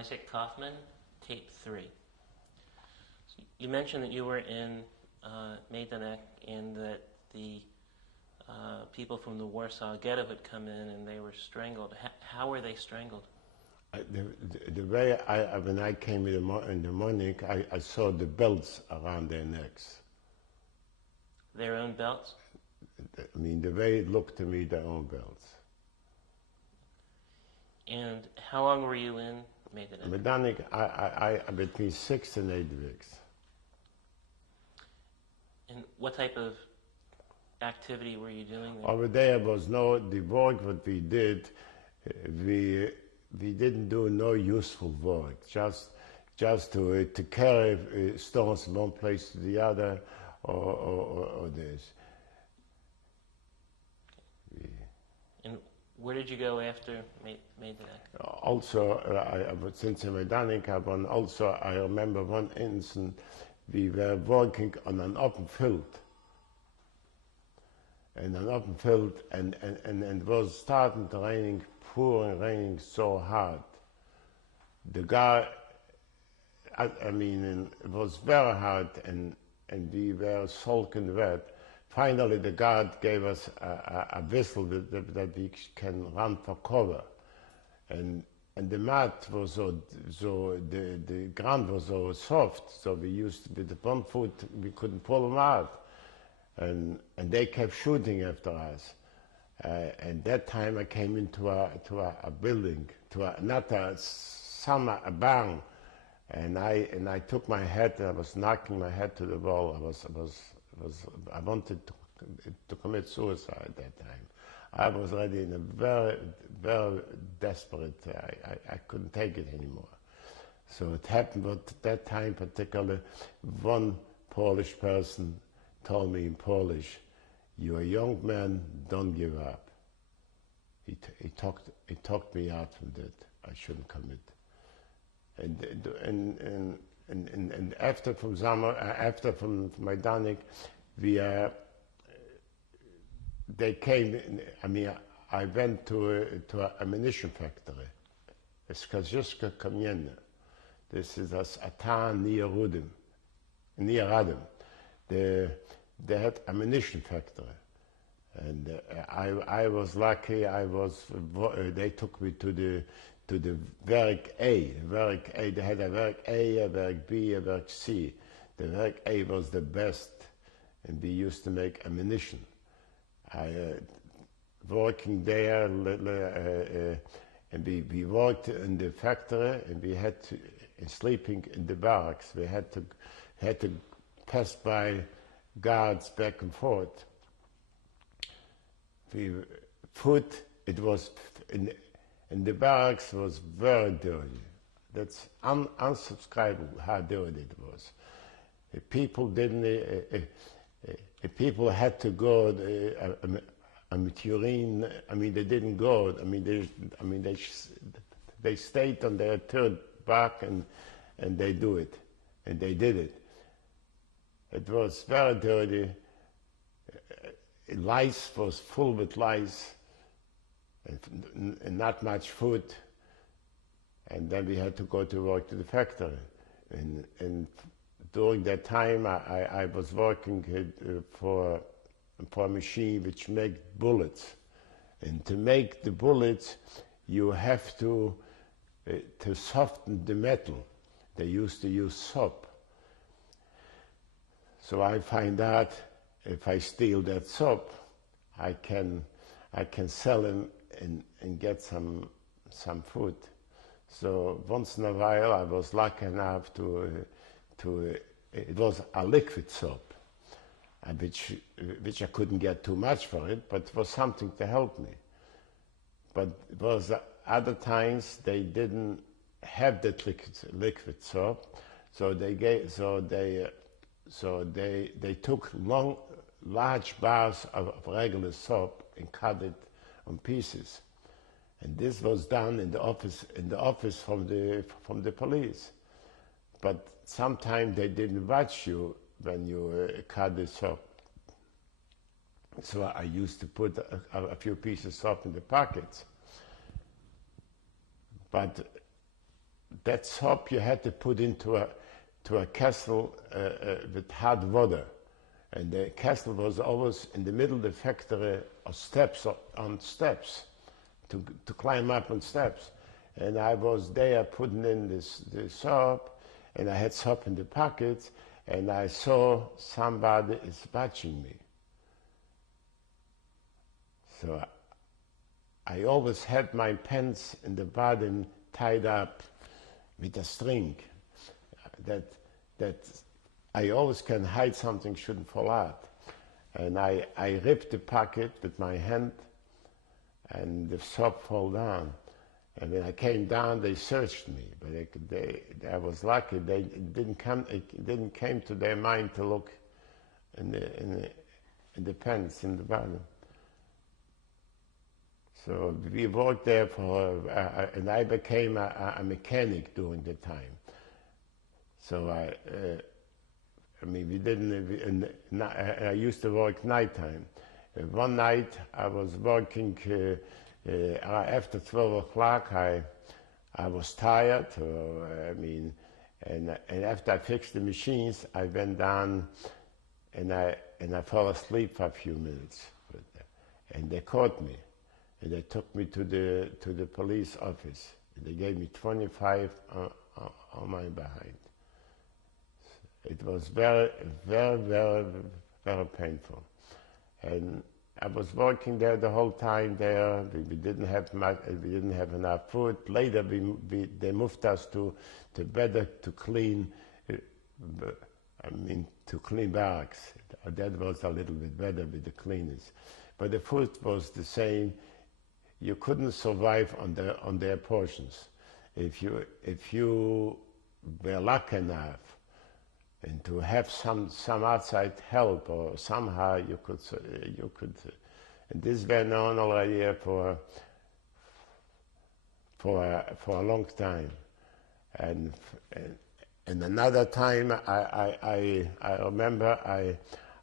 Izak Kaufman, tape 3. So you mentioned that you were in Majdanek and that the people from the Warsaw Ghetto had come in and they were strangled. How were they strangled? The way when I came in the morning, I saw the belts around their necks. Their own belts? I mean, the way it looked to me, their own belts. And how long were you in Majdanek? Majdanek, I between 6 and 8 weeks. And what type of activity were you doing there? Over there was the work what we did, we didn't do no useful work, just to carry stones from one place to the other, or this. And where did you go after Majdanek? Also, since in Majdanek, I remember one instance, we were working on an open field. And an open field, and it was starting to raining so hard. The guy, I mean, it was very hard, and we were soaking wet. Finally, the guard gave us a whistle that we can run for cover, and the mat was the ground was so soft, so we used with the one foot we couldn't pull them out. And they kept shooting after us. And that time I came into a building, not a barn, and I took my head. I was knocking my head to the wall. I wanted to commit suicide that time. I was already in a very, very desperate. I couldn't take it anymore. So it happened. But that time, particularly, one Polish person told me in Polish, "You're a young man, don't give up." He talked me out from that. I shouldn't commit. And after from Majdanek, they came. I mean, I went to an ammunition factory. It's Kazjuska Kamienne. This is a town near Radom. They had ammunition factory, and I was lucky. They took me to the Werk A. Werk A. They had a Werk A, a Werk B, a Werk C. The Werk A was the best, and we used to make ammunition. Working there, and we worked in the factory, and we had to sleeping in the barracks. We had to pass by guards back and forth. Food, it was in the barracks was very dirty. That's unsubscribable how dirty it was. People people had to go. Urine. I mean, they didn't go. They stayed on their third back and they do it, and they did it. It was very dirty. Lice was full with lice, and not much food. And then we had to go to work to the factory. And during that time, I was working for a machine which made bullets. And to make the bullets, you have to soften the metal. They used to use soap. So I find out if I steal that soap, I can sell them and get some food. So once in a while, I was lucky enough it was a liquid soap, which I couldn't get too much for it, but it was something to help me. But it was other times they didn't have that liquid soap, so they took large bars of regular soap and cut it on pieces, and this was done in the office from the police. But sometimes they didn't watch you when you cut the soap. So I used to put a few pieces of soap in the pockets. But that soap you had to put into a kettle with hot water. And the kettle was always in the middle of the factory of steps, on steps, to climb up on steps. And I was there putting in the soap, and I had soap in the pockets, and I saw somebody is watching me. So I always had my pants in the bottom tied up with a string, that I always can hide something shouldn't fall out. And I ripped the pocket with my hand, and the soap fell down. And when I came down, they searched me, but I was lucky. It didn't came to their mind to look in the pants in the bottom. So we worked there and I became a mechanic during the time. So I used to work nighttime. One night I was working after 12 o'clock. I was tired. And after I fixed the machines, I went down and I fell asleep for a few minutes. And they caught me. And they took me to the police office. They gave me 25 on my behind. It was very, very, very, very painful. And I was working there the whole time there. We didn't have enough food. Later, they moved us to clean barracks. That was a little bit better with the cleaners. But the food was the same. You couldn't survive on their portions. If you were lucky enough and to have some outside help, or somehow you could. And this went on already for a long time. And another time, I remember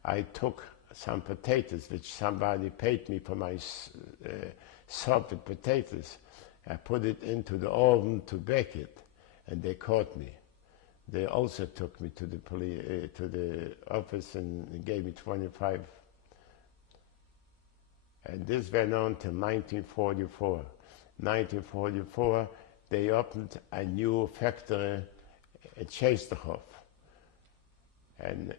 I took some potatoes, which somebody paid me for my soap with potatoes. I put it into the oven to bake it, and they caught me. They also took me to the office and gave me 25. And this went on till 1944. 1944, they opened a new factory at Chesterhof. And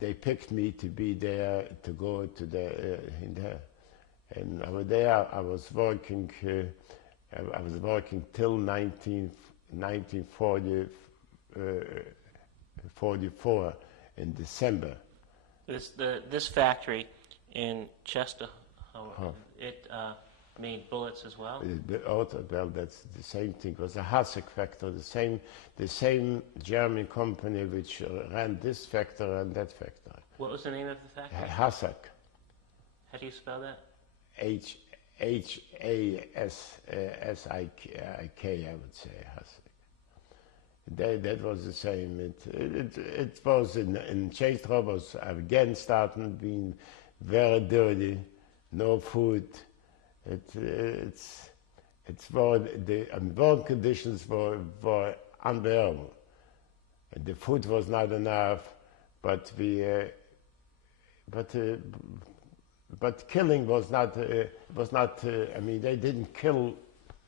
they picked me to be there, to go to in there. And over there, I was working till 1944 in December. This factory in Chester, it made bullets as well? Well, that's the same thing. It was a Izak factory, the same German company which ran this factory and that factory. What was the name of the factory? Izak. How do you spell that? Hasik, I would say, Izak. That was the same. It was in Czechia, was again starting being very dirty, no food. The work conditions were unbearable. And the food was not enough, but killing was not. I mean, they didn't kill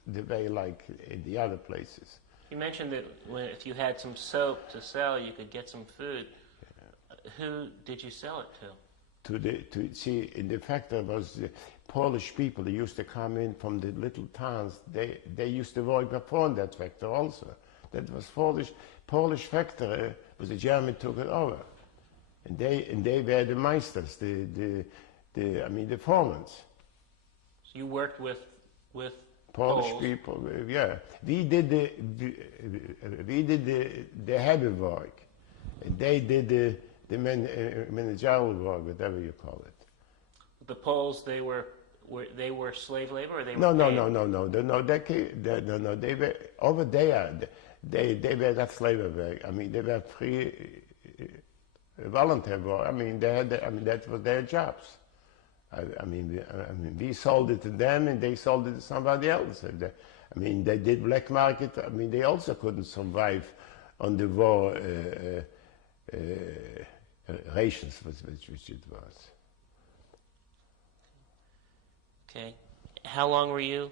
the way like in the other places. You mentioned that if you had some soap to sell, you could get some food. Yeah. Who did you sell it to? See, in the factory was the Polish people. They used to come in from the little towns. They used to work before that factory also. That was Polish factory, but the German took it over, and they were the meisters, the foremen. So you worked with Polish Poles. people, yeah. We did the heavy work, and they did the managerial work, whatever you call it. The Poles, they were slave labor, or they were No. They were over there. They were not slave labor. I mean, they were free volunteer work. I mean, that was their jobs. I mean, we sold it to them, and they sold it to somebody else. I mean, they did black market. I mean, they also couldn't survive on the war rations, which it was. Okay. How long were you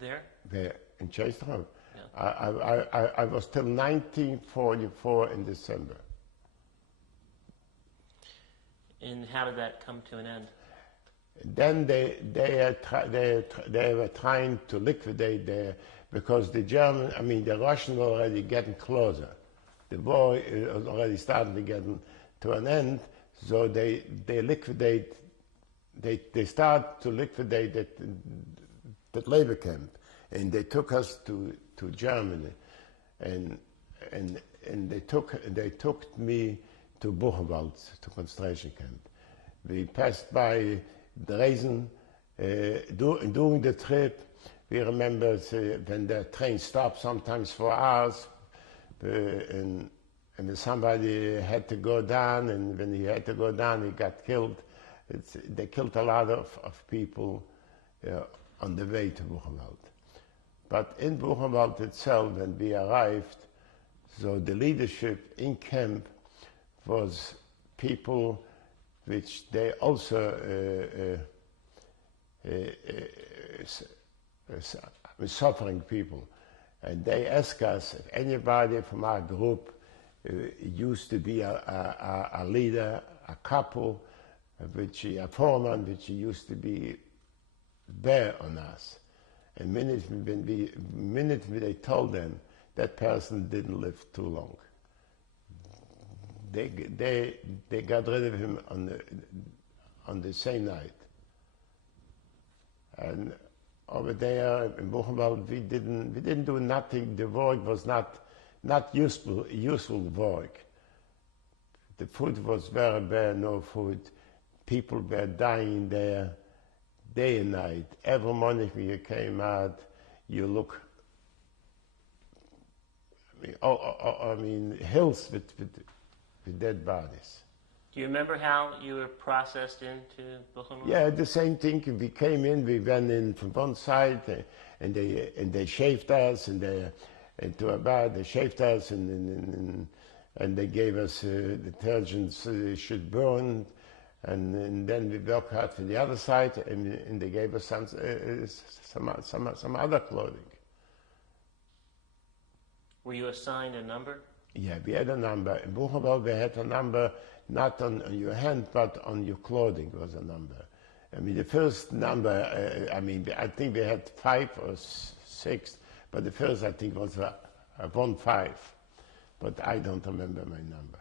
there? There in Chester. Yeah. I was till 1944 in December. And how did that come to an end? Then they were trying to liquidate there because the Russians were already getting closer. The war was already starting to get to an end, so they start to liquidate that labor camp, and they took us to Germany, and they took me to Buchenwald, to concentration camp. We passed by Dresden. During the trip, we remember when the train stopped sometimes for hours, and somebody had to go down, and when he had to go down, he got killed. They killed a lot of people on the way to Buchenwald. But in Buchenwald itself, when we arrived, so the leadership in camp was people which they also suffering people. And they asked us if anybody from our group used to be a leader, a couple, a foreman, which used to be there on us. And minute they told them, that person didn't live too long. They got rid of him on the same night. And over there in Buchenwald, we didn't do nothing. The work was not useful work. The food was very bad, no food. People were dying there day and night. Every morning when you came out, you look, hills with dead bodies. Do you remember how you were processed into Buchenwald? Yeah, the same thing. We came in, we went in from one side, and they shaved us, and into a bath, they shaved us, and they gave us detergents should burn, and then we worked hard for the other side, and they gave us some other clothing. Were you assigned a number? Yeah, we had a number. In Buchenwald, we had a number, not on your hand, but on your clothing was a number. I mean, the first number, I think we had 5 or 6, but the first, I think, was a 1-5. But I don't remember my number.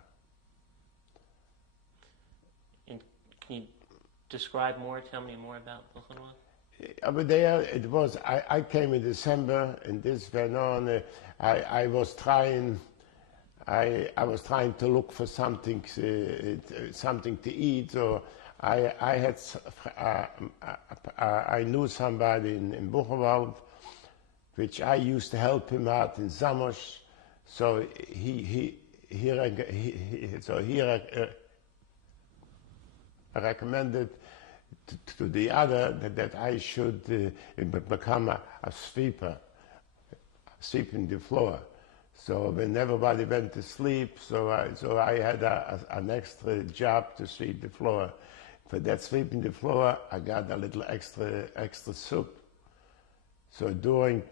And can you describe more, tell me more about Buchenwald? Over there, it was, I came in December, and this went on. I was trying to look for something to eat. So I knew somebody in Buchenwald, which I used to help him out in summers. So he recommended to the other that I should become a sweeper, sweeping the floor. So when everybody went to sleep, so I had an extra job to sweep the floor. For that sweeping the floor, I got a little extra soup. So during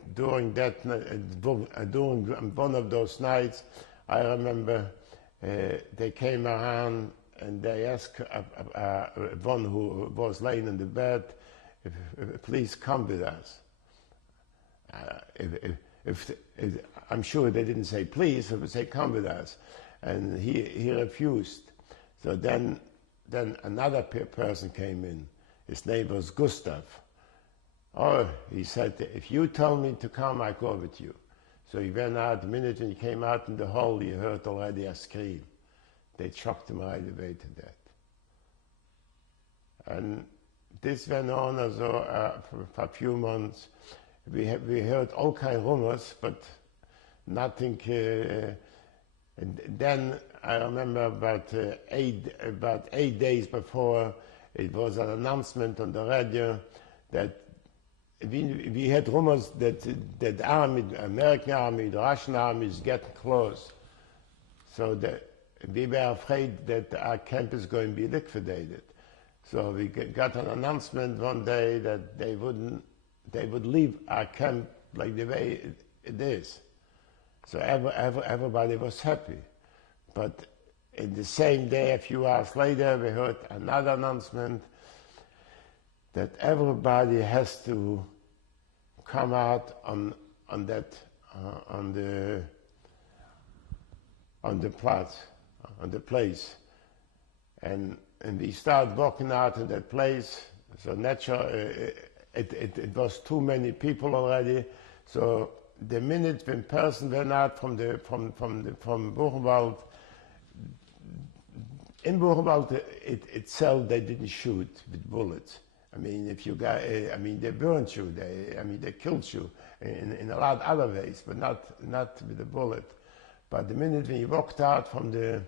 one of those nights, I remember they came around and they asked one who was laying in the bed, please come with us. If I'm sure they didn't say please, they would say come with us, and he refused. So then another person came in. His name was Gustav. Oh, he said, if you tell me to come, I go with you. So he went out. The minute when he came out in the hall, he heard already a scream. They shocked him right away to death. And this went on for a few months. We heard all kinds of rumors, but nothing. And then I remember about 8 days before, it was an announcement on the radio that we had rumors that the army, the American army, the Russian army is getting close. So we were afraid that our camp is going to be liquidated. So we got an announcement one day that they would leave our camp like the way it is. So everybody was happy. But in the same day, a few hours later, we heard another announcement that everybody has to come out on the place, and we started walking out in that place. So naturally, it was too many people already. So the minute when person went out from Buchenwald, in Buchenwald itself, they didn't shoot with bullets. I mean, if you got, they burned you. They killed you in a lot of other ways, but not with a bullet. But the minute when you walked out from the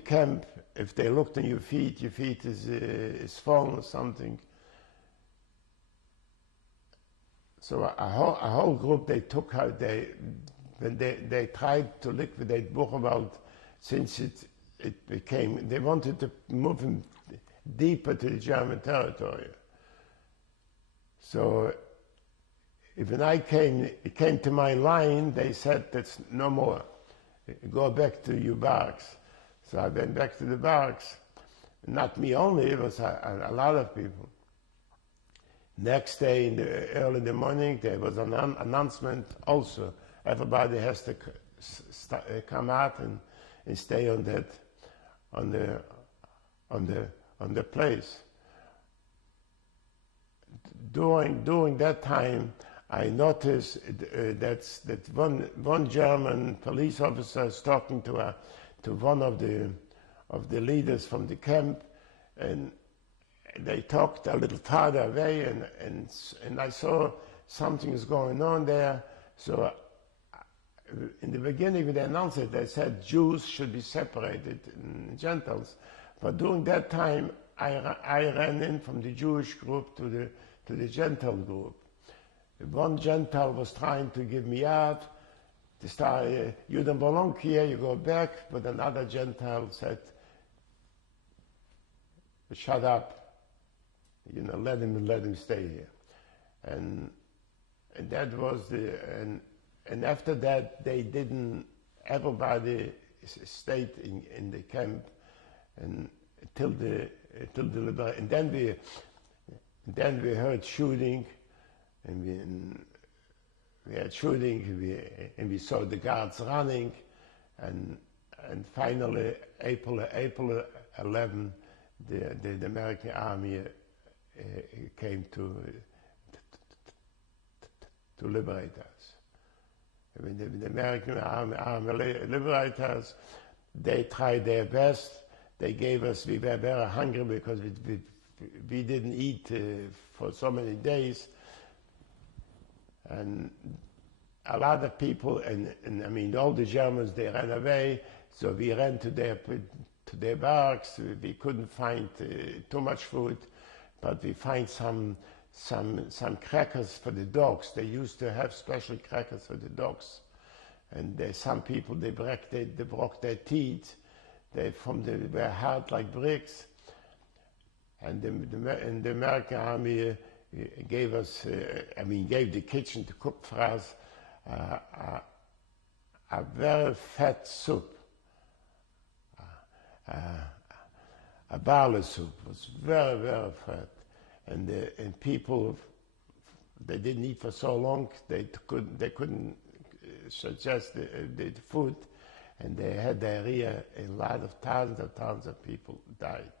camp, if they looked on your feet is fallen or something. So a whole group they took out. When they tried to liquidate Buchenwald, since it became, they wanted to move him deeper to the German territory. So when it came to my line, they said that's no more. Go back to your barracks. So I went back to the barracks. Not me only, it was a lot of people. Next day, early in the morning, there was an announcement also. Everybody has to come out and stay on the place. During that time, I noticed that one German police officer is talking to one of the leaders from the camp, and they talked a little farther away, and I saw something is going on there. So in the beginning, when they announced it, they said Jews should be separated and Gentiles. But during that time, I ran in from the Jewish group to the Gentile group. One Gentile was trying to give me out. To start, you don't belong here, you go back. But another Gentile said, shut up, let him stay here. And that was and after that, they didn't, everybody stayed in the camp and till the liberation. And then we heard shooting, and we had shooting, and we saw the guards running, and finally, April 11, the American army came to liberate us. I mean, the American army liberated us. They tried their best. They gave us, we were very hungry because we didn't eat for so many days. And a lot of people, and I mean, all the Germans, they ran away. So we ran to their barracks. We couldn't find too much food, but we find some crackers for the dogs. They used to have special crackers for the dogs. And some people, they broke their teeth. They were hard like bricks. And the American army gave us, gave the kitchen to cook for us a very fat soup. A barley soup was very, very fat. And people, they didn't eat for so long, they couldn't suggest the food, and they had diarrhea. A lot of thousands of people died.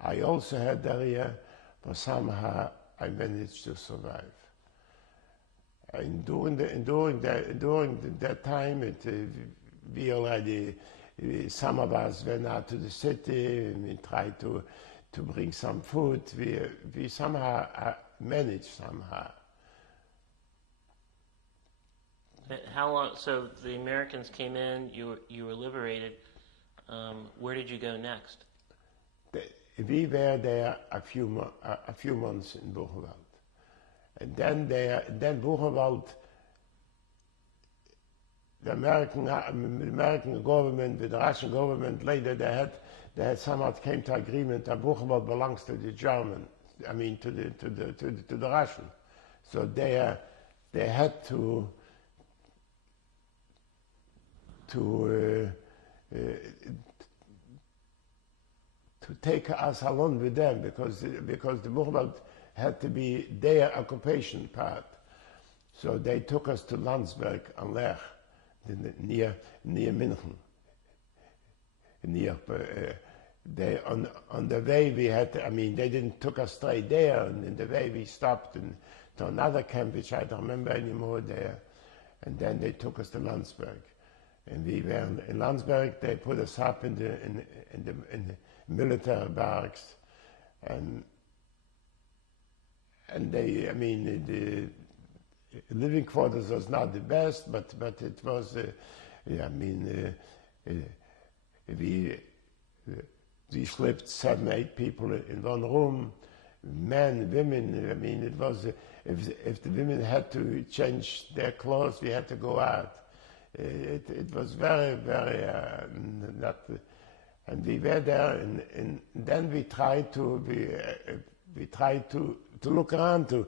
I also had diarrhea, but somehow I managed to survive. And during that time, we already, some of us went out to the city, and we tried to bring some food. We somehow managed somehow. How long? So the Americans came in. You were liberated. Where did you go next? We were there a few months in Buchenwald, And then Buchenwald, the American government, with the Russian government, later they had somehow came to agreement that Buchenwald belongs to the German, I mean to the Russian. So they had to take us along with them because the Buchenwald had to be their occupation part. So they took us to Landsberg am Lech, near München. On the way we had, I mean, they didn't took us straight there, and in the way we stopped to another camp, which I don't remember anymore there, and then they took us to Landsberg. And we were in Landsberg. They put us up in the military barracks, and they, I mean, the living quarters was not the best, but it was, I mean, we slept 7, 8 people in one room, men, women. I mean, it was if the women had to change their clothes, we had to go out. It was very, very not. And we were there, and then we tried to look around to.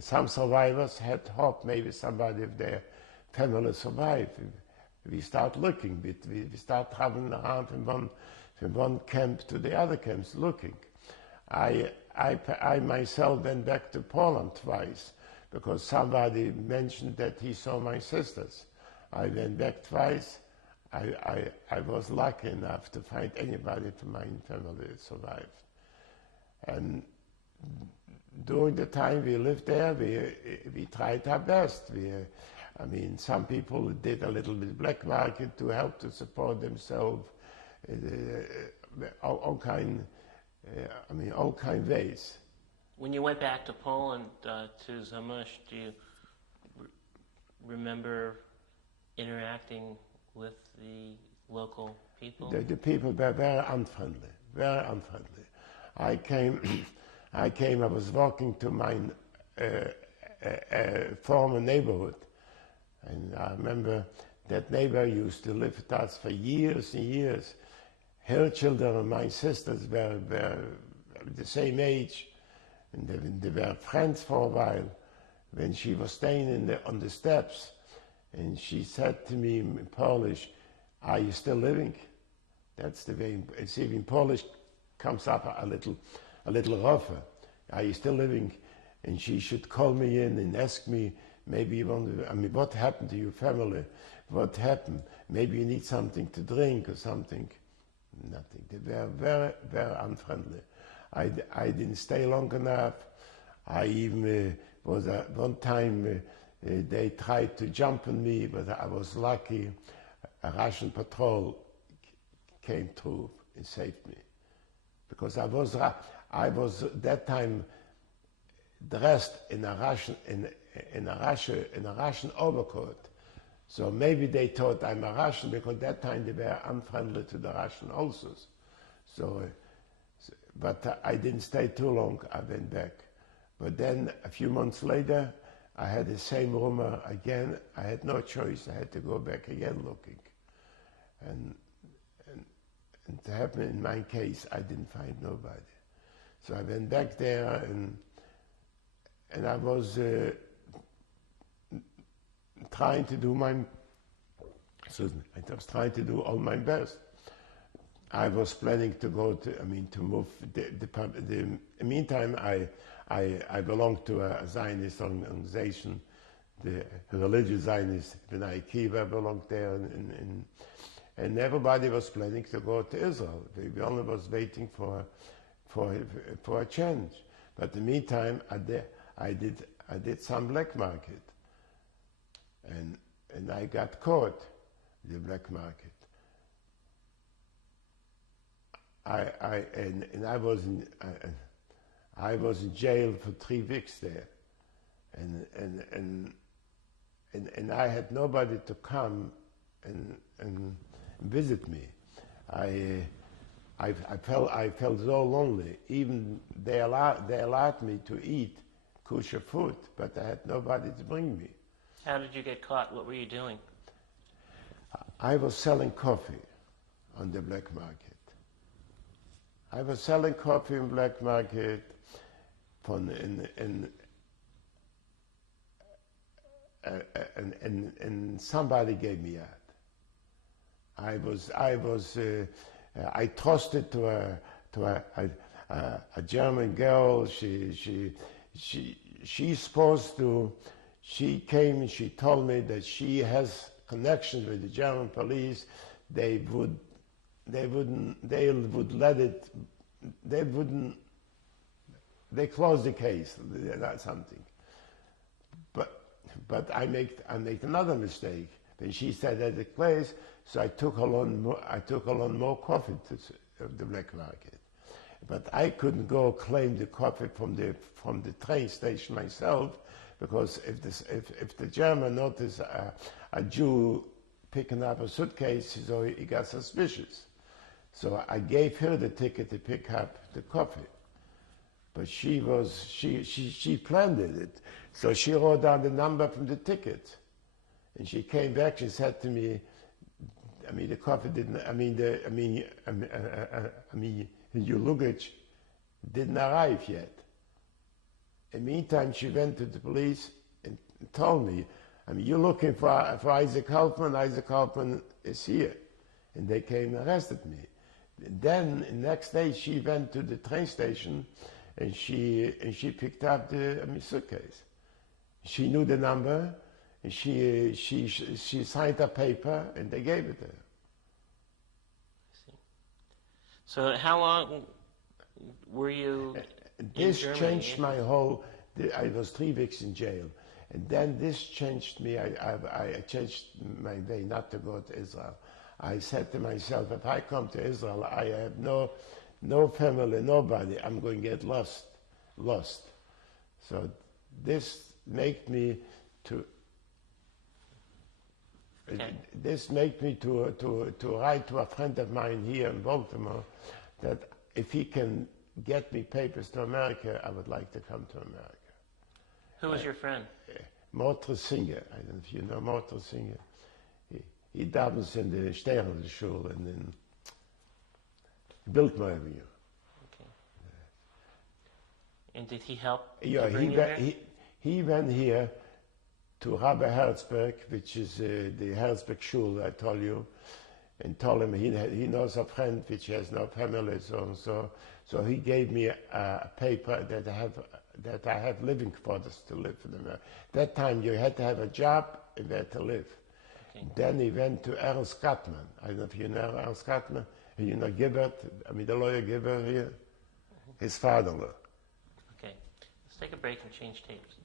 Some survivors had hope maybe somebody of their family survived. We start looking, we start traveling around from one camp to the other camps looking. I myself went back to Poland twice because somebody mentioned that he saw my sisters. I went back twice. I was lucky enough to find anybody from my family that survived. And during the time we lived there, we tried our best. I mean, some people did a little bit black market to help to support themselves, all kind ways. When you went back to Poland, to Zamość, do you remember interacting with the local people? The people were very unfriendly, very unfriendly. I was walking to my former neighborhood, and I remember that neighbor used to live with us for years and years. Her children and my sisters were the same age, and they were friends for a while. When she was staying on the steps, and she said to me in Polish, "Are you still living?" That's the way. See, in Polish comes up a little rougher. "Are you still living?" And she should call me in and ask me, maybe what happened to your family? What happened? Maybe you need something to drink or something. Nothing. They were very, very unfriendly. I didn't stay long enough. I even one time they tried to jump on me, but I was lucky. A Russian patrol came through and saved me, because I was that time dressed in a Russian overcoat. So maybe they thought I'm a Russian, because that time they were unfriendly to the Russian also. But I didn't stay too long. I went back. But then a few months later, I had the same rumor again. I had no choice. I had to go back again looking. And to happen in my case, I didn't find nobody. So I went back there, and I was trying to do all my best. I was planning to move. In the meantime, I belonged to a Zionist organization, the religious Zionist B'nai Akiva belonged there, and everybody was planning to go to Israel. We only was waiting for a change. But in the meantime, I did some black market, and I got caught in the black market. I was in jail for 3 weeks there, and I had nobody to come and visit me. I felt so lonely. Even they allowed me to eat kosher food, but I had nobody to bring me. How did you get caught? What were you doing? I was selling coffee on the black market. I was selling coffee in black market, and somebody gave me out. I trusted to a German girl. She's supposed to. She came and she told me that she has connections with the German police. They would let it. They wouldn't. They closed the case. That's something. But I make another mistake. Then she said at the place, so I took along more coffee to the black market. But I couldn't go claim the coffee from the train station myself, because if the German noticed a Jew picking up a suitcase, so he got suspicious. So I gave her the ticket to pick up the coffee. But she planned it. So she wrote down the number from the ticket. And she came back, she said to me, the coffee didn't, your luggage didn't arrive yet. In the meantime, she went to the police and told me, you're looking for Izak Kaufman. Izak Kaufman is here. And they came and arrested me. And then the next day she went to the train station and she picked up the suitcase. She knew the number and she signed a paper and they gave it to her. I see. So how long were you This in Germany? changed my whole. I was 3 weeks in jail, and then this changed me. I changed my way not to go to Israel. I said to myself, if I come to Israel, I have no family, nobody. I'm going to get lost. So this made me to. Okay. This made me to write to a friend of mine here in Baltimore that if he can get me papers to America, I would like to come to America. Who was your friend? Mortar Singer. I don't know if you know Mortar Singer. He dabbles in the Sternenschule and in Biltmore Avenue. Okay. And did he help? Yeah, he went here to Rabbi Herzberg, which is the Herzberg Schule I told you, and told him he knows a friend which has no family, so he gave me a paper that I have living quarters to live in America. That time you had to have a job and where to live. Okay. Then he went to Ernst Gottman. I don't know if you know Ernst Gottman. You know Gibbert, the lawyer Gibbert here, his father-in-law. Okay. Let's take a break and change tapes.